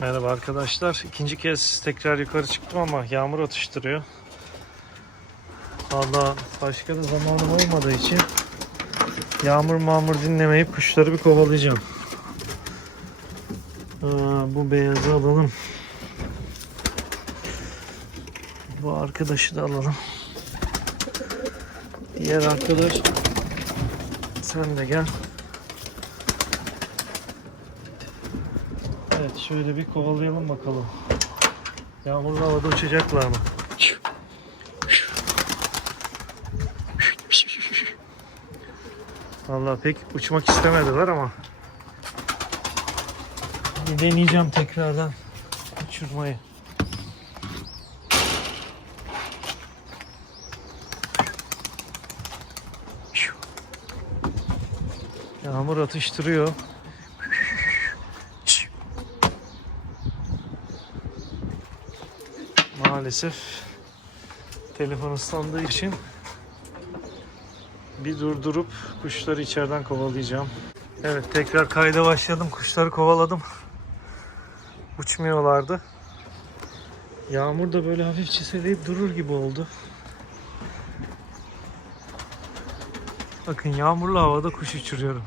Merhaba arkadaşlar. İkinci kez tekrar yukarı çıktım ama yağmur atıştırıyor. Valla başka da zamanım olmadığı için yağmur mağmur dinlemeyip kuşları bir kovalayacağım. Aa, bu beyazı alalım. Bu arkadaşı da alalım. Diğer arkadaş sen de gel. Şöyle bir kovalayalım bakalım. Yağmurlu havada uçacaklar mı? Vallahi pek uçmak istemediler ama bir deneyeceğim tekrardan uçurmayı. Yağmur atıştırıyor. Maalesef telefon ıslandığı için bir durdurup kuşları içeriden kovalayacağım. Evet tekrar kayda başladım. Kuşları kovaladım. Uçmuyorlardı. Yağmur da böyle hafif çiseleyip durur gibi oldu. Bakın yağmurlu havada kuş uçuruyorum.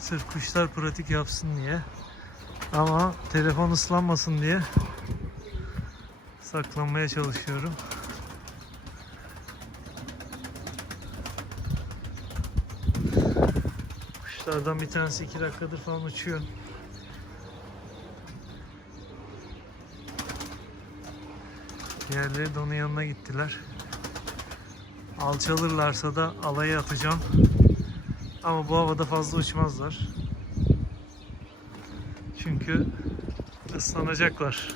Sırf kuşlar pratik yapsın diye. Ama telefon ıslanmasın diye saklanmaya çalışıyorum. Kuşlardan bir tanesi iki dakikadır falan uçuyor. Diğerleri de onun yanına gittiler. Alçalırlarsa da alaya atacağım. Ama bu havada fazla uçmazlar. Çünkü ıslanacaklar.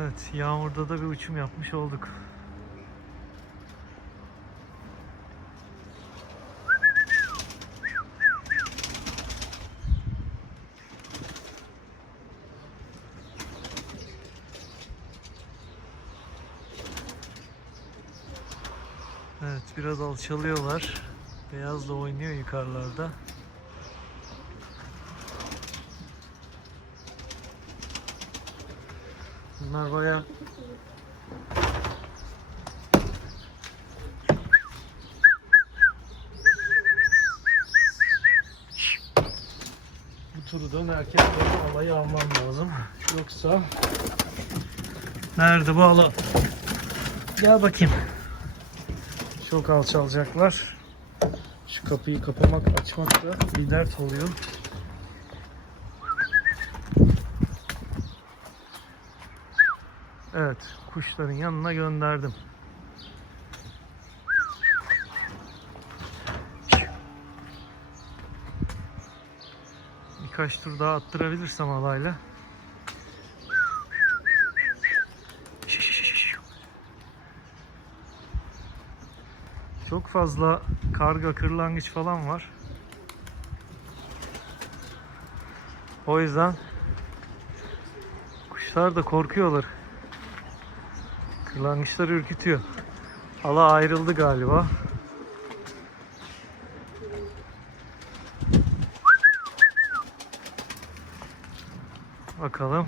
Evet, yağmurda da bir uçum yapmış olduk. Evet, biraz alçalıyorlar. Beyaz da oynuyor yukarılarda. Bunlar bayağı Bu turu dönerken benim alayı almam lazım. Yoksa Nerede bu ala? Gel bakayım. Çok alçalacaklar. Şu kapıyı kapamak, açmak da bir dert oluyor. Evet, kuşların yanına gönderdim. Birkaç tur daha attırabilirsem alayla. Çok fazla karga, kırlangıç falan var. O yüzden kuşlar da korkuyorlar. Kırlangıçlar ürkütüyor. Ala ayrıldı galiba. Bakalım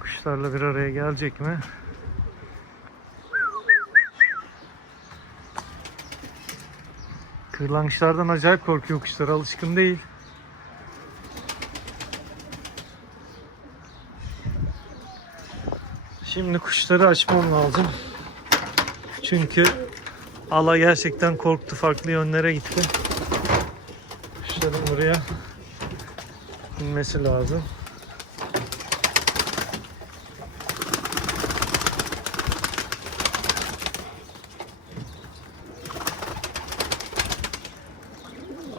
kuşlarla bir araya gelecek mi? Kırlangıçlardan acayip korkuyor kuşlar. Alışkın değil. Şimdi kuşları açmam lazım. Çünkü ala gerçekten korktu. Farklı yönlere gitti. Kuşların buraya inmesi lazım.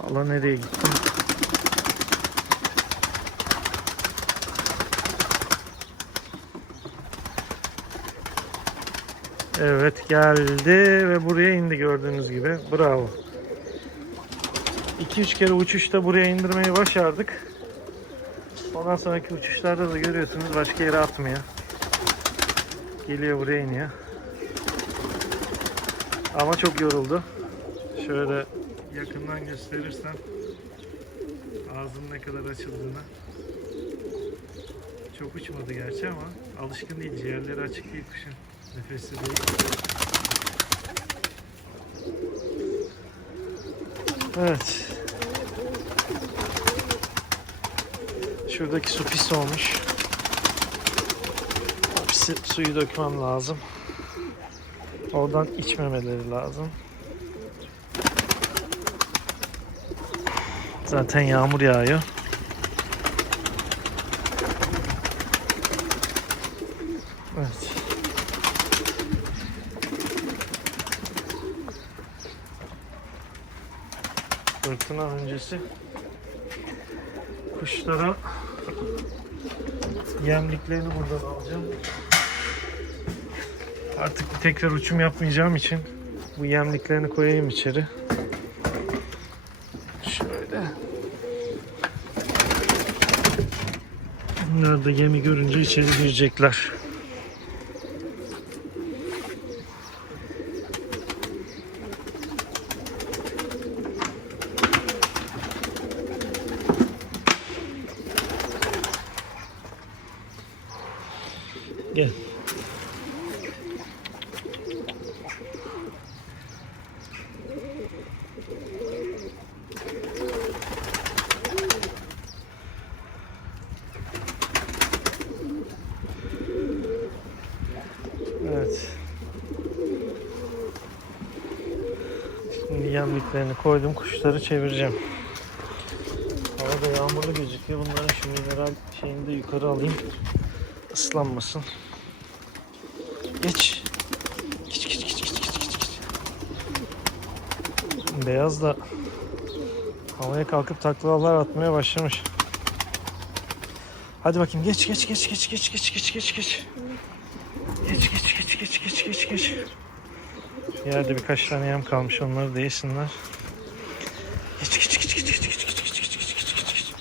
Allah nereye gitti? Evet geldi ve buraya indi gördüğünüz gibi. Bravo. 2-3 kere uçuşta buraya indirmeyi başardık. Ondan sonraki uçuşlarda da görüyorsunuz başka yere atmıyor. Geliyor buraya iniyor. Ama çok yoruldu. Şöyle yakından gösterirsem ağzının ne kadar açıldığını. Çok uçmadı gerçi ama alışkın değil. Ciğerleri açık değil kuşun. Nefesi değil. Evet. Şuradaki su pis olmuş. Pisi suyu dökmem lazım. Oradan içmemeleri lazım. Zaten yağmur yağıyor. Evet. Fırtına öncesi kuşlara yemliklerini buradan alacağım. Artık tekrar uçum yapmayacağım için bu yemliklerini koyayım içeri. Şöyle. Bunlar da yemi görünce içeri girecekler. Gel. Evet. Şimdi yemliklerini koydum. Kuşları çevireceğim. Hava da yağmurlu gözüküyor. Bunların şu mineral şeyini de yukarı alayım. Islanmasın. Geç. Geç geç geç geç geç geç. Beyaz da havaya kalkıp taklalar atmaya başlamış. Hadi bakayım geç geç geç geç geç geç geç geç geç. Geç geç geç geç geç geç geç. Yerde birkaç tane yem kalmış onları da yesinler. Geç geç geç geç geç geç geç geç geç geç geç geç.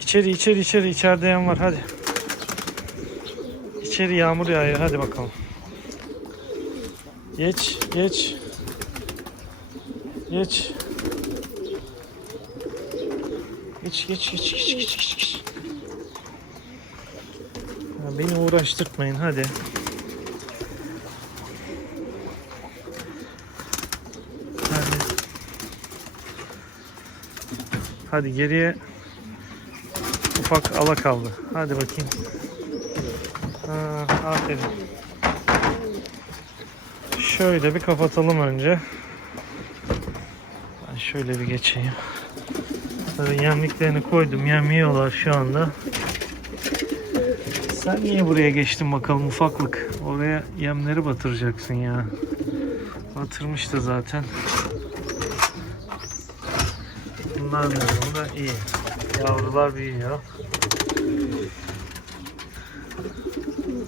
İçeri içeri içeri içeride yem var hadi. İçeri yağmur yağıyor hadi bakalım. Geç geç. Geç. Geç geç geç geç geç geç geç. Ya beni uğraştırtmayın hadi. Hadi. Hadi geriye ufak ala kaldı. Hadi bakayım. Ha, aferin. Şöyle bir kapatalım önce. Ben şöyle bir geçeyim. Tabii yemliklerini koydum. Yem yiyorlar şu anda. Sen niye buraya geçtin bakalım ufaklık? Oraya yemleri batıracaksın ya. Batırmış da zaten. Bunlar da iyi. Yavrular büyüyor.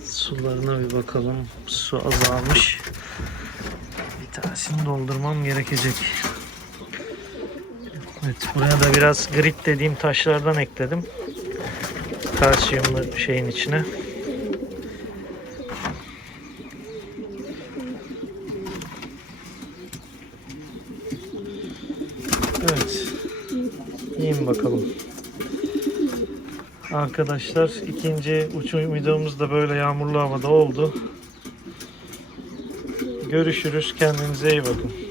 Sularına bir bakalım. Su azalmış. Bir tanesini doldurmam gerekecek. Evet, buraya da biraz grit dediğim taşlardan ekledim. Kalsiyumlu şeyin içine. Evet. Yiyin bakalım. Arkadaşlar ikinci uçum videomuz da böyle yağmurlu havada oldu. Görüşürüz. Kendinize iyi bakın.